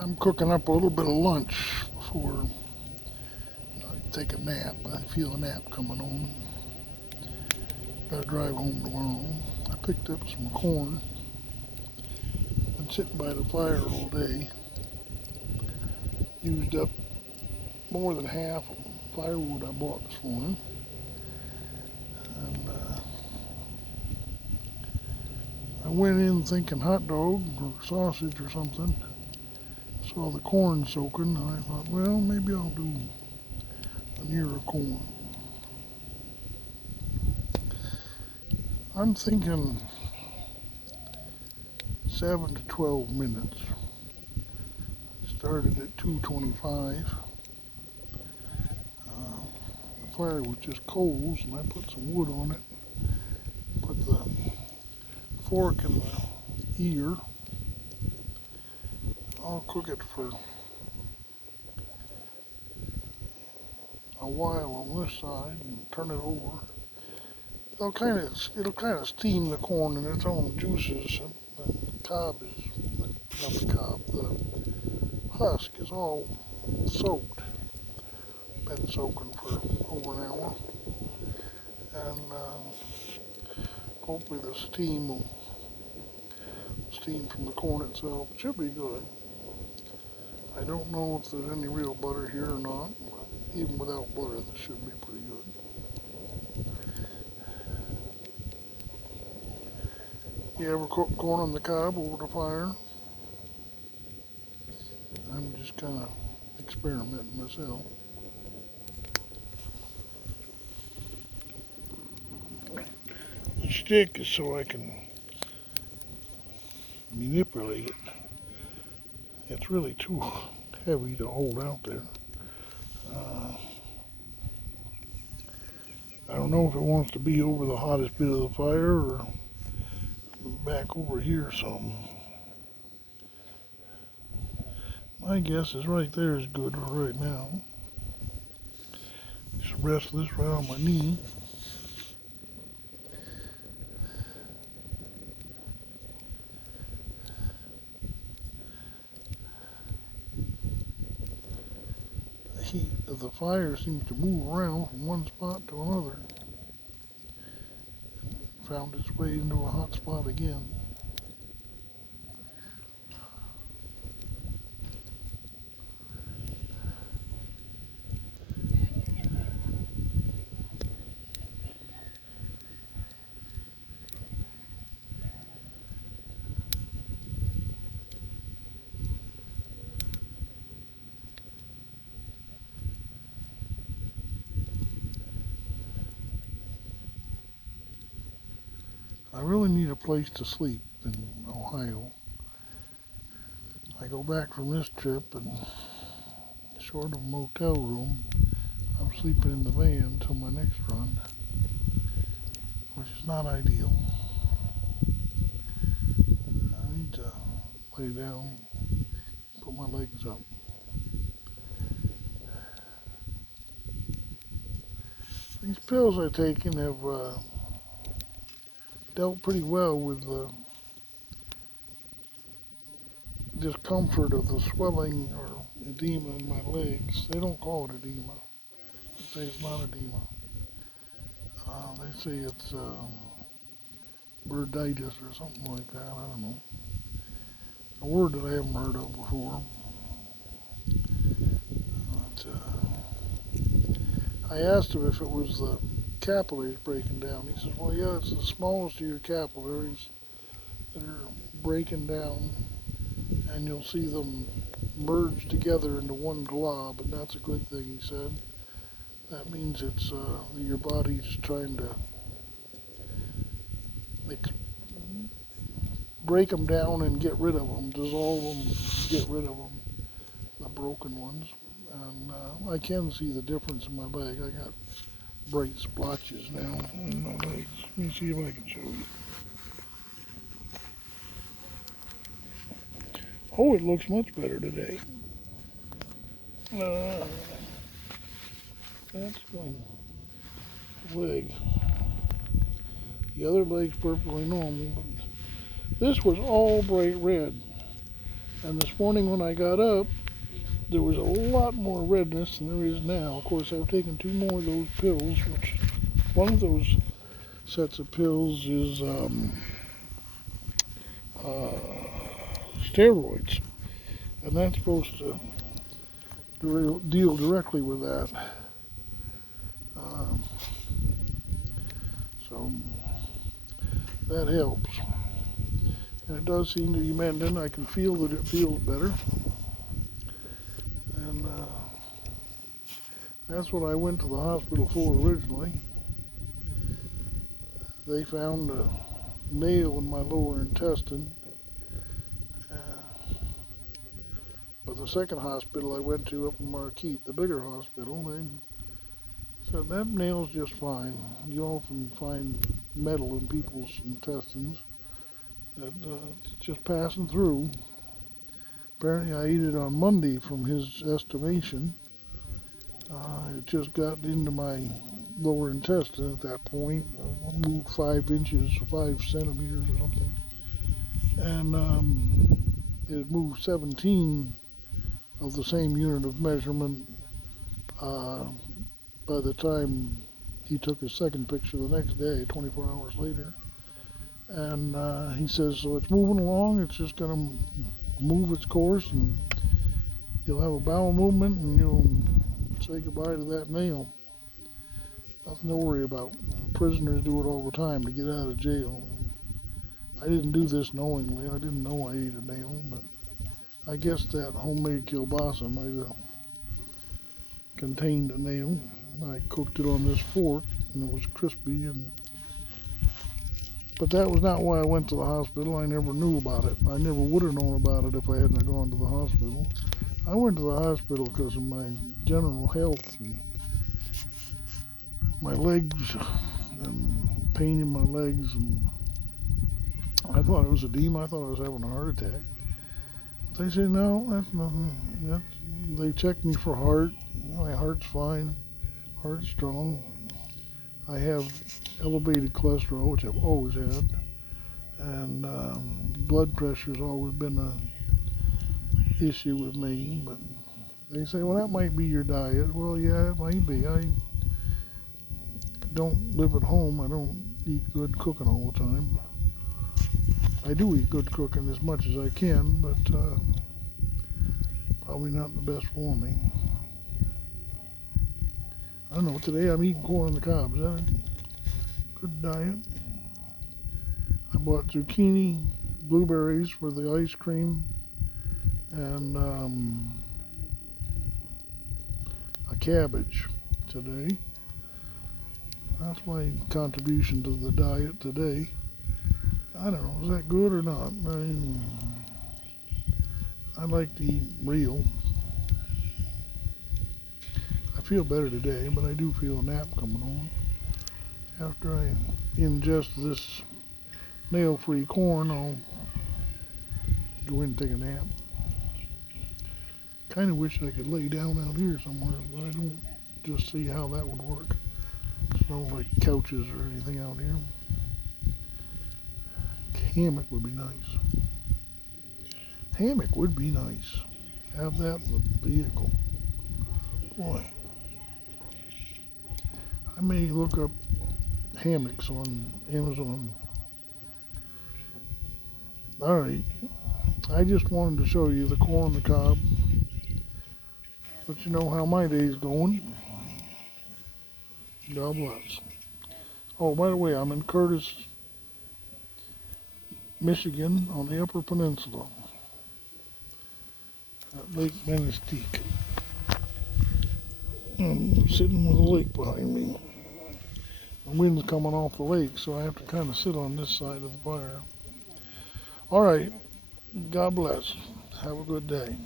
I'm cooking up a little bit of lunch before I take a nap. I feel a nap coming on. Gotta drive home tomorrow. I picked up some corn. Been sitting by the fire all day. Used up more than half of the firewood I bought this morning. And I went in thinking hot dog or sausage or something. Saw the corn soaking, and I thought, well, maybe I'll do an ear of corn. I'm thinking 7 to 12 minutes. Started at 2:25. The fire was just coals, and I put some wood on it. Put the fork in the ear. I'll cook it for a while on this side and turn it over. It'll kind of steam the corn in its own juices. And the cob is not the cob. The husk is all soaked. Been soaking for over an hour, and hopefully the steam from the corn itself should be good. I don't know if there's any real butter here or not, but even without butter, this should be pretty good. You ever cook corn on the cob over the fire? I'm just kind of experimenting myself. The stick is so I can manipulate it. It's really too heavy to hold out there. Uh, I don't know if it wants to be over the hottest bit of the fire or back over here some. My guess is right there is good for right now. Just rest this right on my knee. The heat of the fire seems to move around from one spot to another. Found its way into a hot spot again. I really need a place to sleep in Ohio. I go back from this trip and short of a motel room, I'm sleeping in the van until my next run, which is not ideal. I need to lay down, put my legs up. These pills I've taken have dealt pretty well with the discomfort of the swelling or edema in my legs. They don't call it edema. They say it's not edema. They say it's burditis or something like that. I don't know. A word that I haven't heard of before. But, I asked him if it was the capillaries breaking down. He says, well, yeah, it's the smallest of your capillaries that are breaking down, and you'll see them merge together into one glob, and that's a good thing, he said. That means it's your body's trying to break them down and get rid of them, dissolve them, get rid of them, the broken ones. And I can see the difference in my leg. I got bright splotches now in my legs. Let me see if I can show you. Oh, it looks much better today. That's my leg. The other leg's perfectly normal, but this was all bright red. And this morning when I got up, there was a lot more redness than there is now. Of course, I've taken 2 more of those pills, which one of those sets of pills is uh, steroids, and that's supposed to deal directly with that. Um, so that helps. And it does seem to be mending. I can feel that it feels better. And that's what I went to the hospital for originally. They found a nail in my lower intestine. Uh, but the second hospital I went to up in Marquette, the bigger hospital, they said that nail's just fine. You often find metal in people's intestines that it's just passing through. Apparently I ate it on Monday from his estimation. It just got into my lower intestine at that point. I moved 5 inches, 5 centimeters or something. And it had moved 17 of the same unit of measurement uh, by the time he took his second picture the next day, 24 hours later. And he says, so it's moving along, it's just going to move its course, and you'll have a bowel movement, and you'll say goodbye to that nail. Nothing to worry about. Prisoners do it all the time to get out of jail. I didn't do this knowingly. I didn't know I ate a nail, but I guess that homemade kielbasa might have contained a nail. I cooked it on this fork, and it was crispy. But that was not why I went to the hospital. I never knew about it. I never would have known about it if I hadn't gone to the hospital. I went to the hospital because of my general health and my legs and pain in my legs. And I thought it was edema. I thought I was having a heart attack. They said, no, that's nothing. They checked me for heart. My heart's fine. Heart's strong. I have elevated cholesterol, which I've always had. And blood pressure's always been an issue with me. But they say, well, that might be your diet. Well, yeah, it might be. I don't live at home. I don't eat good cooking all the time. I do eat good cooking as much as I can, but probably not the best for me. I don't know, today I'm eating corn on the cob. Is that a good diet? I bought zucchini, blueberries for the ice cream, and a cabbage today. That's my contribution to the diet today. I don't know, is that good or not? I like to eat real. I feel better today, but I do feel a nap coming on. After I ingest this nail-free corn, I'll go in and take a nap. Kind of wish I could lay down out here somewhere, but I don't just see how that would work. There's no like couches or anything out here. Hammock would be nice. Hammock would be nice. Have that in the vehicle. Boy. I may look up hammocks on Amazon. Alright. I just wanted to show you the corn on the cob. Let you know how my day's going. God bless. Oh, by the way, I'm in Curtis, Michigan, on the Upper Peninsula at Lake Manistee. I'm sitting with a lake behind me. The wind's coming off the lake, so I have to kind of sit on this side of the fire. All right. God bless. Have a good day.